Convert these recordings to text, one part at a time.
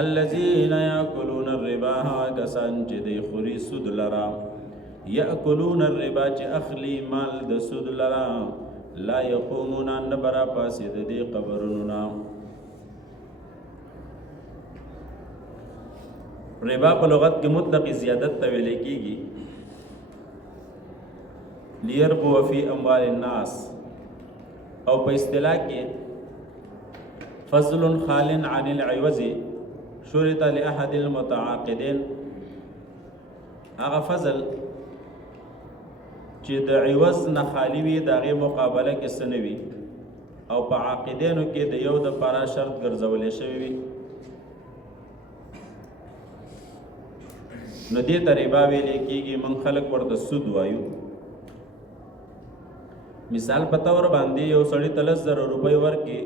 الذين يأكلون الربا کسان چې دی خوري سود لرا یأکلون الربا چې اخلی مال د سود لرا لا یقومون نبرا پاسې د دې قبرونو ربا په لغت کې مطلق زیادت ته ویل کېږي لیربو فی اموال الناس او په اصطلاح کې فضل خال عن العوض شرط لأحد المتعاقدين هغه فضل چې د عوض نه خالی وي د هغې مقابله کې څه نه وي او په عاقدینو کې د یو دپاره شرط ګرځولی شوی وي نو دې ته ربا ویلی کېږي موږ خلک ورته سود وایو مثال په طور باندې یو سړي ته 10,000 روپۍ ورکړي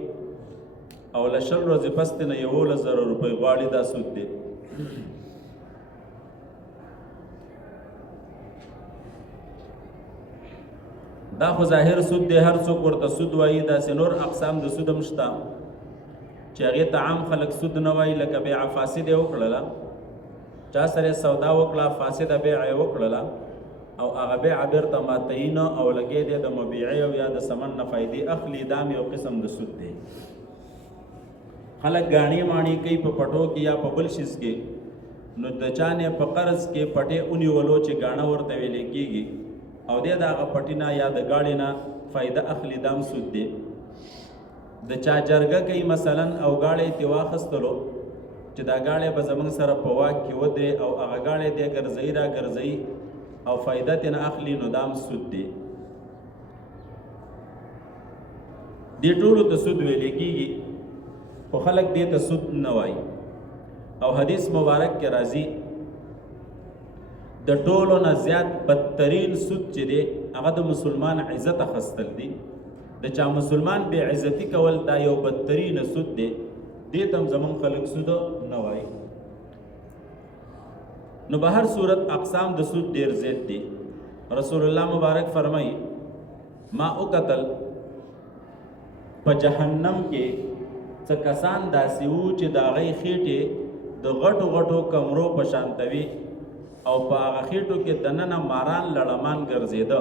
او له 20 ورځې پس نه 11,000 روپۍ غواړي دا سود دی دا خو ظاهر سود دی هر څوک ورته سود وایي داسې نور اقسام د سود هم شته چې هغې ته عام خلک سود نه وایي لکه بیع فاسد یې وکړله چا سره سودا وکړه فاسده بیع یې وکړله او هغه بیع بیرته ماتوي نه او لګې دی د مبیعې او یا د ثمن نه فایدې اخلي دا هم یو قسم د سود دی خلک ګاڼې ماڼې کوي په پټو کې یا په بل شیز کې نو د چا نه په قرض کې پټې ونیولو چې ګاڼه ورته ویلې کېږي او دی د هغه پټي نه یا د ګاړې نه فایده اخلي دا هم سود دی د چا جرګه کوي مثلا او ګاړې ترې واخیستلو چې دا ګاړې به زموږ سره په واک کې ودرې او هغه ګاړې دی ګرځوي را ګرځوي او فایده ترې نه اخلي نو دا هم سود دی دې ټولو ته سود ویلې کېږي خو خلک دې ته سود نه وایي او حدیث مبارک کې راځي د ټولو نه زیات بدترین سود چې دی هغه د مسلمان عزت اخیستل دی د چا مسلمان بې عزتي کول دا یو بدترین سود دی دې ته هم زموږ خلک سود نه وایي نو به هر صورت اقسام د سود ډېر زیات دي رسول الله مبارک فرمایي ما وکتل په جهنم کې څه کسان داسې وو چې د هغې خېټې د غټو غټو کمرو په شانته وي او په هغه خېټو کې دننه ماران لړمان ګرځېده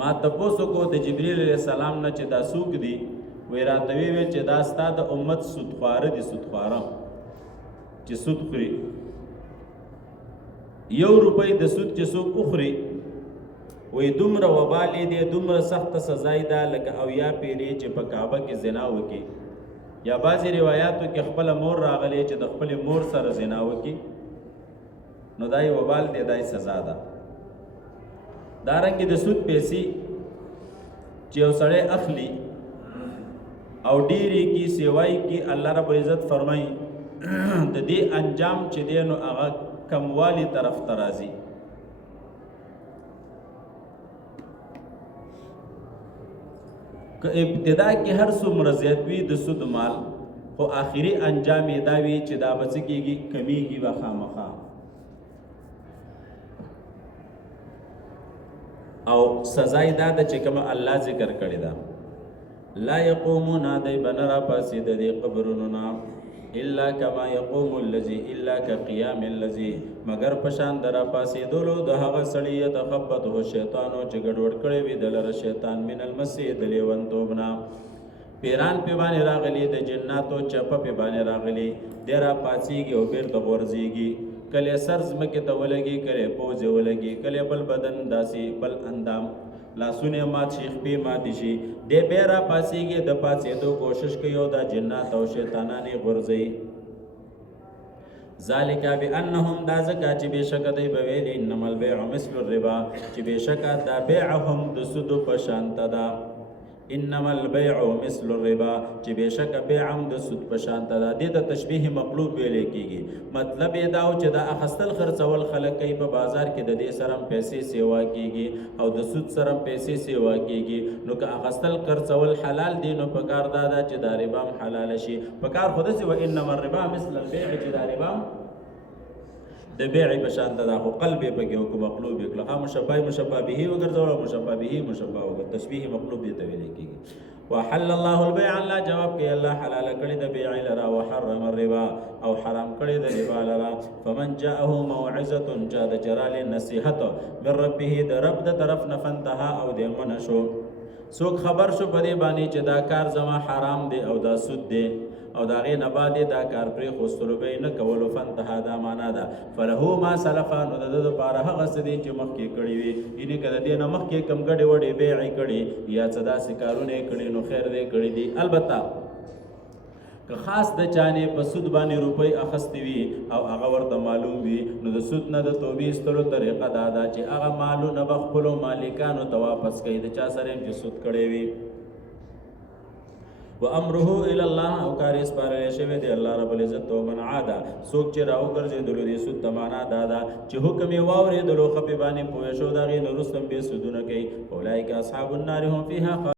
ما تپوس وکړو د جبریل علیه السلام نه چې دا څوک دي وی راته ویې چې دا ستا د امت سودخواره دي سودخواره چې سود خوري 1 روپۍ د سود چې څوک وخوري وی دومره وبال دی دومره سخته سزا یې ده لکه 80 پیرې چې په کعبه کې زنا وکړي یا بعضې روایاتو کې خپله مور راغلی چې د خپلې مور سره زنا وکړي نو دا یې وبال دی دا یې سزا ده دارنګې د سود پیسې چې یو سړی اخلي او ډېرې کې سیوای کې الله رب العزت فرمایي د دې انجام چې دی نو هغه کموالی طرف ته راځي که ابتدا کې هر څومره زیات وي د سود مال خو آخري انجام یې دا وي چې دا به څه کېږي کمیږي به خامخا او سزا یې دا ده چې کومه الله ذکر کړې ده لا یقومون دی بنه راپاسې د دې قبرونو نه الا کما یقوم الذی الا کقیام الذی مگر پشان د راپاسېدلو د هغه سړي یتخبطه شیطانو چې ګډوډ کړی وي د لره شیطان من المسی د لیونتوب نه پیران پې باندې راغلي د جناتو چپه پې باندې راغلي دی راپاڅېږي او بیرته غورځېږي کله سر ځمکې ته ولګي کله پوزې ولګي کله بل بدن داسې بل اندام لاسونه مات شي خپې ماتې شي دی بیا راپاڅېږي د پاڅېدو کوشش کوي او دا جنات او شیطانان یې غورځوي ذالک بانهم دا ځکه چې بېشکه دی به ویلي انما البیع مثل الربا چې بېشکه دا بیع هم د سودو په شانته ده انما البيع مثل الربا چې بېشکه بیع هم د سود په شانته ده دې ته تشبیه مقلوب ویلی کېږي مطلب یې دا و چې دا اخیستل خرڅول خلک کوي په بازار کې د دې سره هم پیسې سیوا کېږي او د سود سره هم پیسې سیوا کېږي نو که اخیستل خرڅول حلال دي نو پکار دا ده چې دا ربا هم حلاله شي پکار خو داسې و انما الربا مثل البیع چې دا ربا د بیع په شان ته دا خو قلب یې پکې وکړو مقلوب یې کړه مشبه به وګرځول مشبه به مشبه وګر تشبیه مقلوب دې ته ویل کېږي وحل الله البيع الله جواب کوي الله حلال کړی د بیع لرا وحرم الربا او حرام کړی د ربا لرا فمن جاءه موعظه چا د جرال نصيحت من ربه د رب د طرف نه فانتها او د منشو څوک خبر شو په دې باندې چې دا کار زما حرام دی او دا سود دی او دا غي نه بعد دا کار پرې خوستلو به نه کولو فانتها دا معنا ده فله ما سلفا نو د لپاره هغه څه دي چې مخکې کړی وي یعنی کله دې نه مخکې کم ګډې وډې بیع کړي یا څه داسې کارونه کړي نو خیر دې کړي دي البته که خاص د چانې په سود باندې روپۍ اخستې وي او هغه ورته معلوم وي نو د سود نه د توبې ایستلو طریقه دا ده چې هغه مالونه به خپلو مالکانو ته واپس کوي د چا سره چې سود کړی وي وامره الى الله او کار اسپارل شوی دی الله رب العزت او من عاده څوک چې راو ګرځېدلو دي سود تمانا دادا چې حکم یې واورېدلو خپې باندې پوه شو د هغې نه وروسته هم بې سودونه کوي اولئک اصحاب النار هم فیها